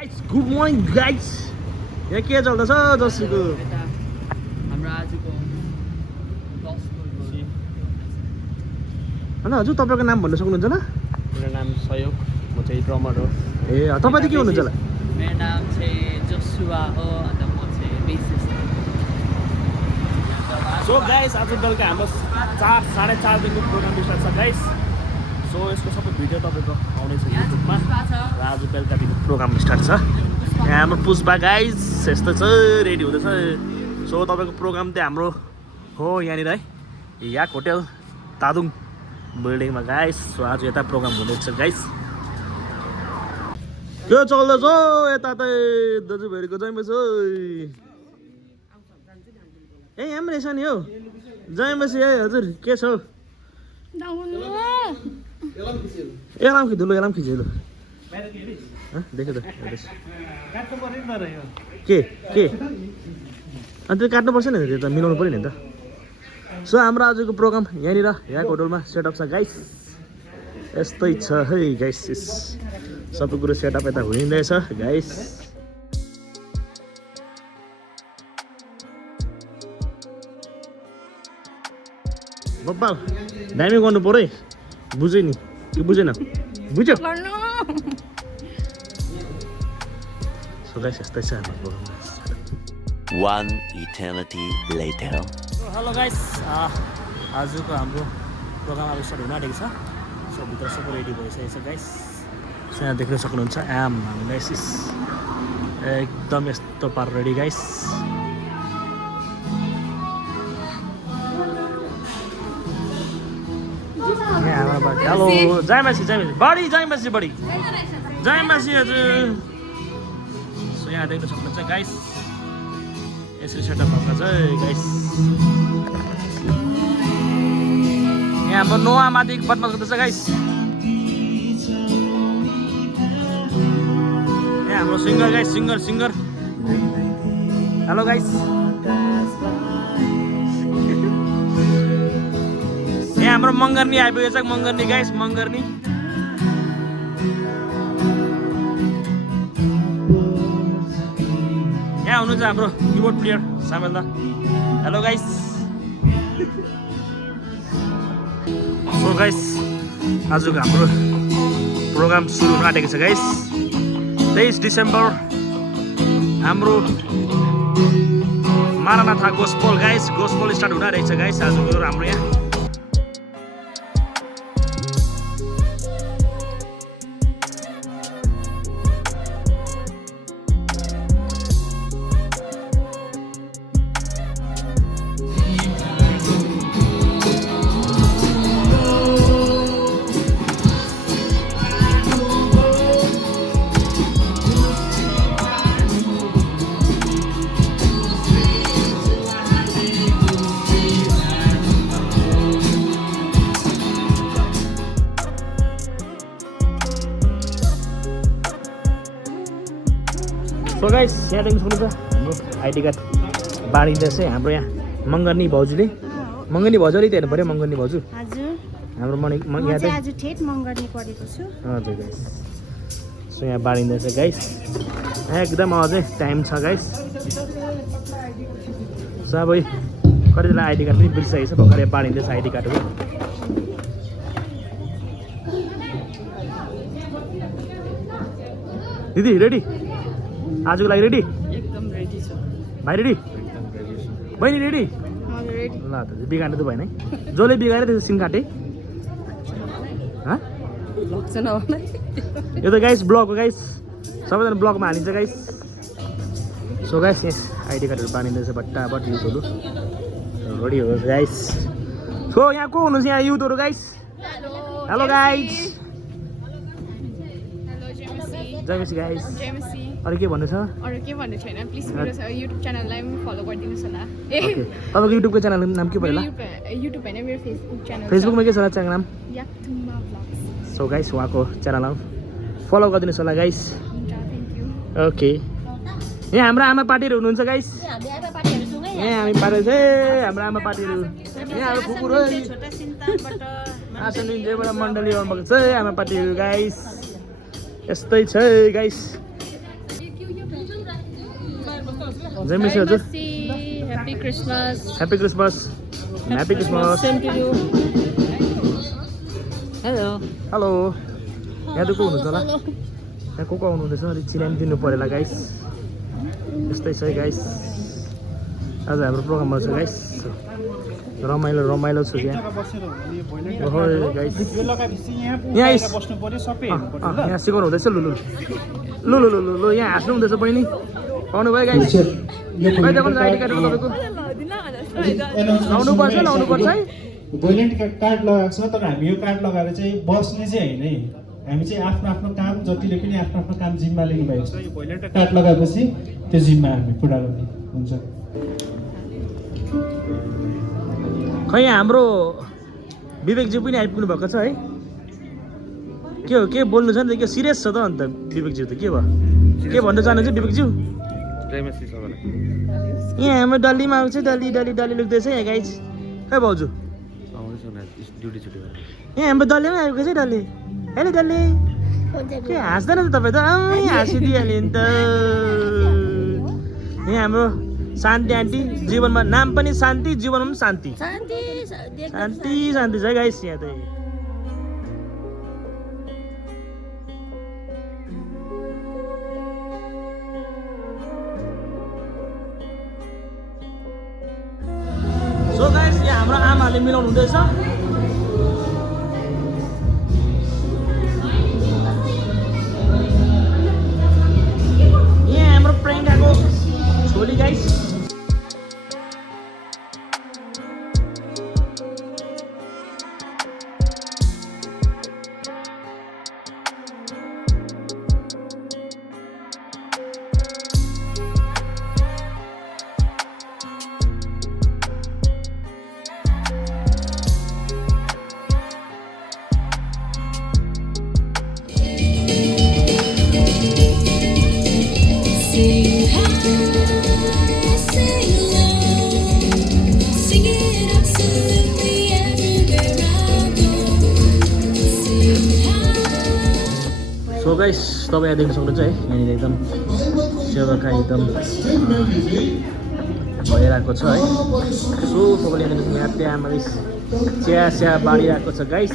Guys good morning guys यहाँ के चल्दैछ जसुको हाम्रो आजको होइन हजुर तपाईँको नाम भन्न सक्नुहुन्छ ल मेरो नाम सहयोग म चाहिँ ड्रमर हो ए तपाईँ चाहिँ के हुनुहुन्छ होला मेरो नाम चाहिँ जसुवा हो अन्त म चाहिँ बेसिस सो गाइस आज बेलुका हाम्रो 4:30 देखिको प्रोग्राम स्टार्ट छ गाइस सो यसको सबै भिडियो तपाईँको आउनेछ युट्युबमा र आज बेलुकादेखि प्रोग्राम स्टार्ट छ यहाँ हाम्रो पुष्पा गाइस यस्तो छ रेडी हुँदैछ सो तपाईँको प्रोग्राम चाहिँ हाम्रो हो यहाँनिर है याक होटेल तादुङ बिल्डिङमा गाइस सो आज यता प्रोग्राम हुँदैछ गाइस के चल्दैछ यता त दाजुभाइहरूको जयमसी ए यहाँ पनि रहेछ नि हौ जयमसी है हजुर के छ एलाम खिच्नु देख्यो त के अनि त्यो काट्नुपर्छ नि त्यो त मिलाउनु पऱ्यो नि त सो हाम्रो आजको प्रोग्राम यहाँनिर यहाँ होटलमा सेटअप छ गाइस यस्तै छ है गाइस सबै कुरो सेटअप यता हुँदैछ गाइस बब्बा दामी गर्नु पऱ्यो है बुझ्यो नि कि बुझेन बुझ्यो सो गाइस यस्तै छ हाम्रो programme One eternity later. Hello guys आजको हाम्रो प्रोग्राम अब स्टार्ट हुन आँटेको छ सो भित्र सबै रेडी भइसकेको छ गाइस सो यहाँ देख्न सक्नुहुन्छ एम गाइस एकदम यस्तो पार रेडी गाइस हेलो जयमासी बढी जयमासी हजुर सो यहाँ देख्न सक्नुहुन्छ गाइस यसरी सेटअप भएको छ गाइस यहाँ हाम्रो नोआ माथि बदमास गर्दैछ गाइस यहाँ हाम्रो singer guys singer hello guys यहाँ हाम्रो मङ्गर्नी आइपुगेछ मङ्गर्नी गाइस मङ्गर्नी यहाँ हुनुहुन्छ हाम्रो किबोर्ड प्लेयर सामेल दा हेलो गाइस सो गाइस आजको हाम्रो प्रोग्राम सुरु हुन आँटेको छ गाइस 23 डिसेम्बर हाम्रो मारानाथा गोस्पल गाइस गोस्पल स्टार्ट हुन आँटेको छ गाइस आजको हाम्रो यहाँ सो गाइस यहाँ देख्नु सक्नुहुन्छ हाम्रो आइडी कार्ड बाँडिँदैछ हाम्रो यहाँ मङ्गर्नी भाउजूले मङ्गर्नी भाउजू अलिक हेर्नु पऱ्यो मङ्गर्नी भाउजू हजुर हाम्रो म चाहिँ आज ठेट मङ्गर्नी पढेको छु हजुर गाइस सो यहाँ बाँडिँदैछ गाइस एकदम अझै टाइम छ गाइस सो अब कतिजना आइडी कार्ड पनि बिर्सिसकेको छ भर्खर बाँडिँदैछ आइडी कार्डहरू दिदी रेडी आजको लागि रेडी एकदम रेडी छु भाइ रेडी बहिनी रेडी हजुर रेडी ल त बिगार्नु त भएन है जसले बिगारे त्यो सिन काटे लाग्छ नहोला यो त गाइस ब्लग हो गाइस सबैजना ब्लगमा हालिन्छ गाइस सो गाइस यहाँ आइडी कार्डहरू बाँडिँदैछ बट्टाबट युथहरू रेडी हो गाइस सो यहाँ को हुनुहुन्छ यहाँ युथहरू गाइस हेलो गाइस जयमसी गाइस अरू के भन्नु छ अरू के भन्नु छैन प्लिज मेरो युट्युब च्यानललाई पनि फलो गरिदिनुहोस् होला ओके तपाईँको युट्युबको च्यानलको नाम के पऱ्यो होला युट्युब होइन मेरो फेसबुक च्यानल फेसबुकमा के छ होला च्यानल नाम याकथुम्मा भ्लग्स सो गाइस उहाँको च्यानल फलो गरिदिनुहोस् होला गाइस हुन्छ थ्याङ्क यू ओके यहाँ हाम्रो आमा पार्टीहरू हुनुहुन्छ गाइस यहाँ हामी पार्टी छ हाम्रो आमा पार्टीहरू यहाँ हाम्रो कुकुर आसन जेबाट मण्डली आउनुभएको छ आमा पार्टीहरू गाइस यस्तै छ गाइस जय मिसी हजुर Happy Christmas. Happy Christmas happy Christmas Same to you. Hello hello यहाँ त को हुनुहुन्छ होला यहाँ को आउनुहुँदैछ अलिक चिनाइ दिनु पऱ्यो होला गाइस यस्तै छ है गाइस आज हाम्रो प्रोग्राममा छ गाइस रमाइलो रमाइलो छ यहाँ ओहो गाइस यहाँ यहाँ सिकाउनु हुँदैछ लु लु लु लु लु लु लु यहाँ हाँस्नु हुँदैछ बहिनी पाउनु भयो गाइस कहिले पनि आइडी कार्ड तपाईँको लाउनु पर्छ है भोइलेन्ट कार्ड लगाएको छ तर हामी यो कार्ड लगाएर चाहिँ बस्ने चाहिँ होइन है हामी चाहिँ आफ्नो आफ्नो काम जतिले पनि आफ्नो आफ्नो काम जिम्मा लिनुभएको छ यो भोइलेन्ट कार्ड लगाएपछि त्यो जिम्मा हामी पुरा गर्ने हुन्छ खै यहाँ हाम्रो विवेकज्यू पनि आइपुग्नु भएको छ है के हो के बोल्नु छ नि त के सिरियस छ त अन्त विवेकज्यू त के भयो के भन्न चाहनुहुन्छ विवेकज्यू यहाँ हाम्रो डल्लीमा आउँछ डल्ली डल्ली डल्ली लुक्दैछ यहाँ गाइज खै भाउजू यहाँ हाम्रो डल्लीमा आएको छ डल्ली हेलो डल्ली के हाँस्दैन त तपाईँ त हाँसिदिइहाल्यो नि त यहाँ हाम्रो शान्ति आन्टी जीवनमा नाम पनि शान्ति जीवनमा पनि शान्ति शान्ति शान्ति छ गाइस यहाँ त सो गाइस यहाँ हाम्रो आमाले मिलाउनु हुँदैछ यहाँ हाम्रो प्रियङ्काको छोरी गाइस सो गाइस तपाईँ यहाँ देख्न सक्नुहुन्छ है यहाँनिर एकदम सेवाका एकदम भइरहेको छ है सो तपाईँले यहाँ देख्नु यहाँ आमाले चिया स्या बाँडिरहेको छ गाइस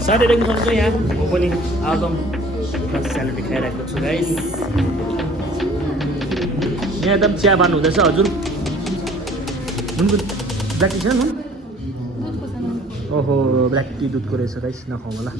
साथै देख्न सक्नुहुन्छ यहाँ म पनि आलुदम स्यालेड खाइरहेको छु गाइस यहाँ एकदम चिया बाँड्नु हुँदैछ हजुर नुनको ब्ल्याक टी छ नुन ओहो ब्ल्याक टी दुधको रहेछ गाइस नखाउँ होला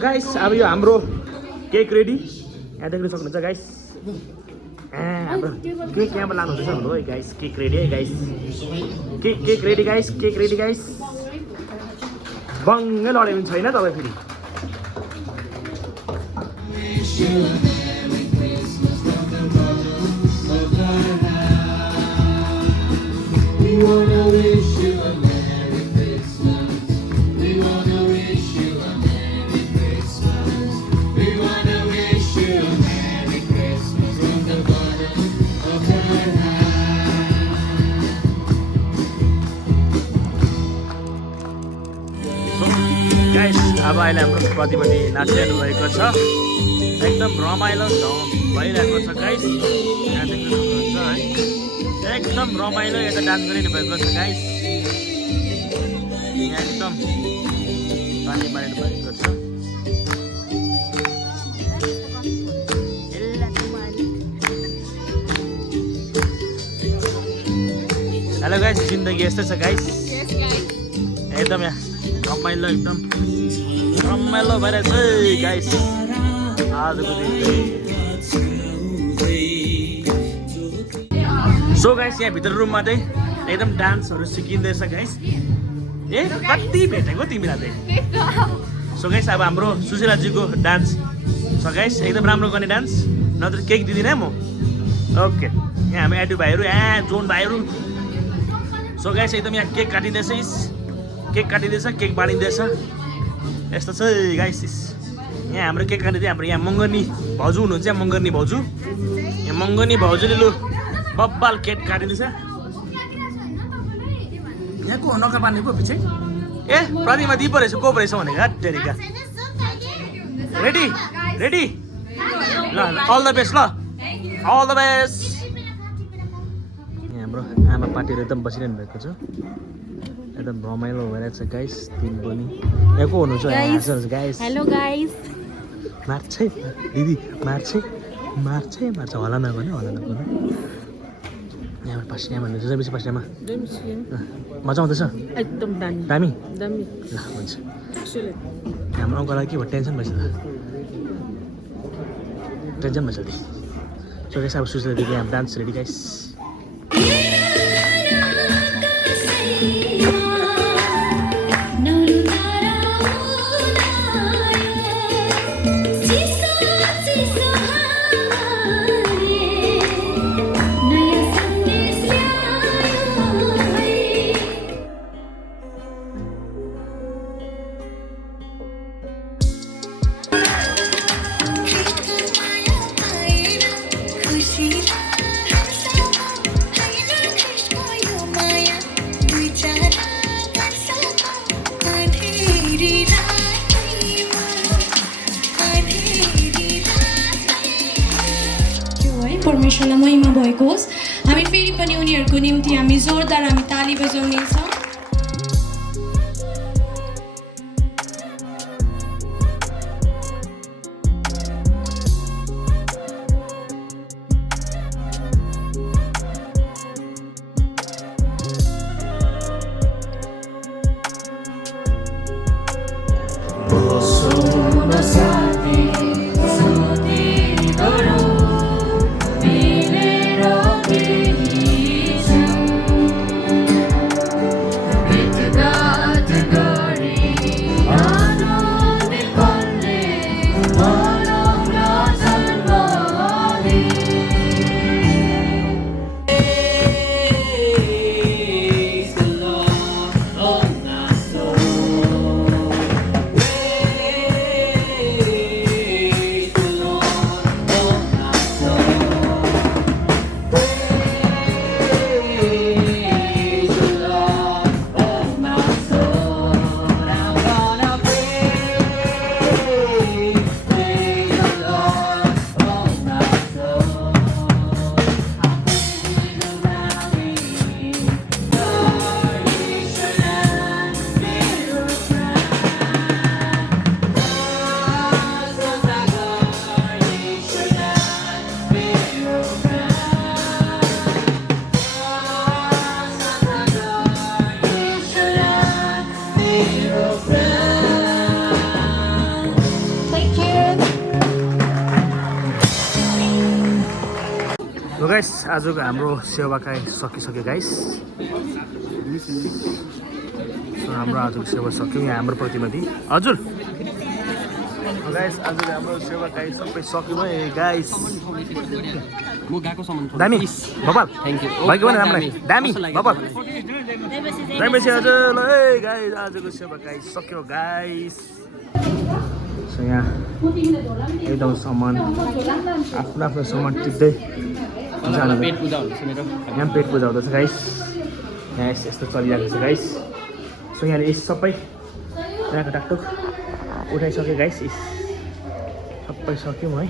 गाइस अब यो हाम्रो केक रेडी यहाँ देख्न सक्नुहुन्छ गाइस हाम्रो केक यहाँबाट लानुहुँदैछ हाम्रो है गाइस केक रेडी है गाइस केक रेडी गाइस बङ्गै लड्यो भने छैन तपाईँ फेरि अब अहिले हाम्रो कतिपट्टि नाचिरहनु भएको छ एकदम रमाइलो भइरहेको छ गाइस यहाँ देख्न सक्नुहुन्छ है एकदम रमाइलो यता डान्स गरिनु भएको छ गाइस यहाँ एकदम पानी मारिनु भएको छ हेलो गाइस जिन्दगी यस्तै छ गाइस एकदम यहाँ रमाइलो एकदम रमाइलो भइरहेछ गाइस आजको दिन सो गाइस यहाँ भित्र रुममा चाहिँ एकदम डान्सहरू सिकिँदैछ गाइस ए कति भेटेको तिमीलाई चाहिँ सो गाइस अब हाम्रो सुशीलाजीको डान्स छ गाइस एकदम राम्रो गर्ने डान्स नत्र केक दिँदिनँ म ओके यहाँ हामी एडु भाइहरू जोन भाइहरू सो गाइस एकदम यहाँ केक काटिँदैछ केक बाँडिँदैछ यस्तो छ गाइस यहाँ हाम्रो केक काटिँदै हाम्रो यहाँ मङ्गनी भाउजू हुनुहुन्छ यहाँ मङ्गनी भाउजू यहाँ मङ्गनी भाउजूले लु बब्बाल केक काटिँदैछ यहाँ को नका पार्ने को पछि ए प्रतिमा दिप रहेछ को रहेछ भनेको हटेरिका रेडी रेडी ल अल द बेस्ट ल अल द बेस्ट यहाँ हाम्रो आमा पार्टीहरू एकदम बसिरहनु भएको छ एकदम रमाइलो भइरहेको छ गाइस दिन पनि यहाँ को हुनुहुन्छ गाइस हेलो गाइस मार्छ है दिदी मार्छ होला नगर्नु यहाँ पास्ने भन्नुहुन्छ बेसी पास्नेमा मजा आउँदैछ एकदम दामी दामी ल हुन्छ हाम्रो अङ्कललाई के भयो टेन्सन भइसक्यो सो गाइस अब सुशीला दिदी यहाँ डान्स रेडी गाइस परमेश्वरलाई महिमा भएको होस् हामी फेरि पनि उनीहरूको निम्ति हामी जोरदार हामी ताली बजाउनेछौँ गाइस आजको हाम्रो सेवाकाई सकिसक्यो गाइस सो हाम्रो आजको सेवा सक्यो यहाँ हाम्रो प्रतिनिधि हजुर गाइस आजको हाम्रो सेवाकाई सबै सक्यो है गाइस म गएको सम्म दामी बबाल थ्याङ्क यू भाइको भने राम्रो दामी बबाल दामी हजुर ल है गाइस आजको सेवाकाई सक्यो गाइस सो यहाँ एकदम सामान आफ्नो आफ्नो सामान टिप्दै पेट पूजा हुन्छ मेरो यहाँ पेट पूजा हुँदैछ गाइस यहाँ यस्तो चलिरहेको छ गाइस सो यहाँ यस सबै यहाँको टाकटुक उठाइसक्यो गाइस सबै सक्यौँ है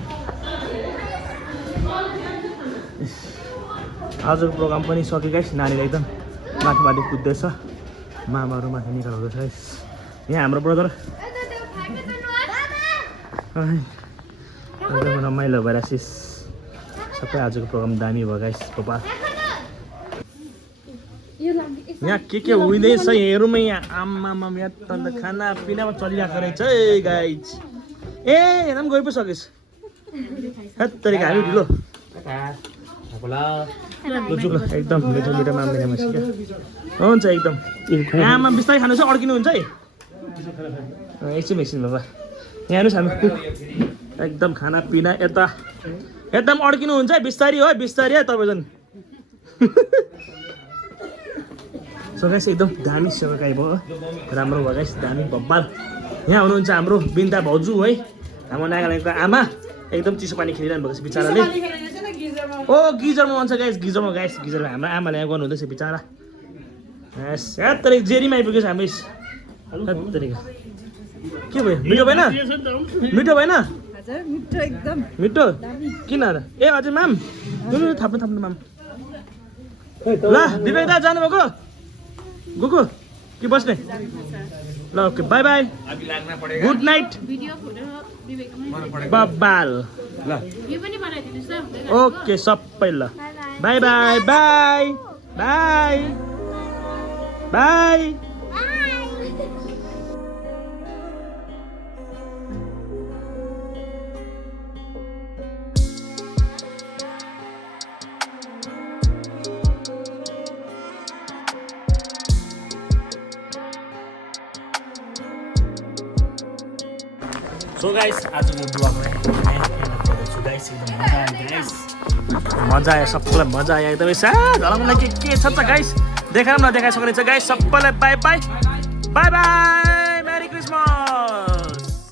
आजको प्रोग्राम पनि सक्यो गाइस नानीले एकदम माथि माथि कुद्दैछ मामाहरू माथि निकाल्दैछ गाइस यहाँ हाम्रो ब्रदर एकदम रमाइलो भइरहेको सबै आजको प्रोग्राम दामी भयो गाइस पप्पा यहाँ के हुँदैछ हेरौँ यहाँ आमामा यहाँ त खाना पिनामा चलिरहेको रहेछ है गाइस ए हेर पनि गइ पो सकेछ तरिका हामी ढिलो लुचुक ल एकदम मिठो मिठो माम्ने मासु क्या हुन्छ एकदम आमा बिस्तारै खानुहोस् है अड्किनु हुन्छ है एकछिन बाबा यहाँ हेर्नुहोस् हामी कुक एकदम खानापिना यता एकदम अड्किनु हुन्छ है बिस्तारी है तपाईँ झन् सो गाइस एकदम दामी सेवाकाई भयो राम्रो भयो गाइस दामी बब्बाल यहाँ हुनुहुन्छ हाम्रो बिन्दा भाउजू है हाम्रो नागाल्यान्डको आमा एकदम चिसो पानी खेलिरहनु भएको छ बिचराले ओ गिजरमा भन्छ गिजरमा हाम्रो आमाले यहाँ गर्नुहुँदैछ बिचरा जेरीमा आइपुगेछ हामी के भयो मिठो भएन मिठो किन ए अझै माम थाप्नु माम ल विवेक दा जानुभएको गएको कि बस्ने ल okay bye bye good night बब्बाल ल ओके सबै ल bye bye bye bye bye so guys आजको ब्लगमा गाइस एकदम मजा आयो सबैलाई मजा आयो एकदमै झलमलाई के छ त गाइस देखाउन नदेखाइसक्ने छ गाइस सबैलाई बाई बाई बाई बाई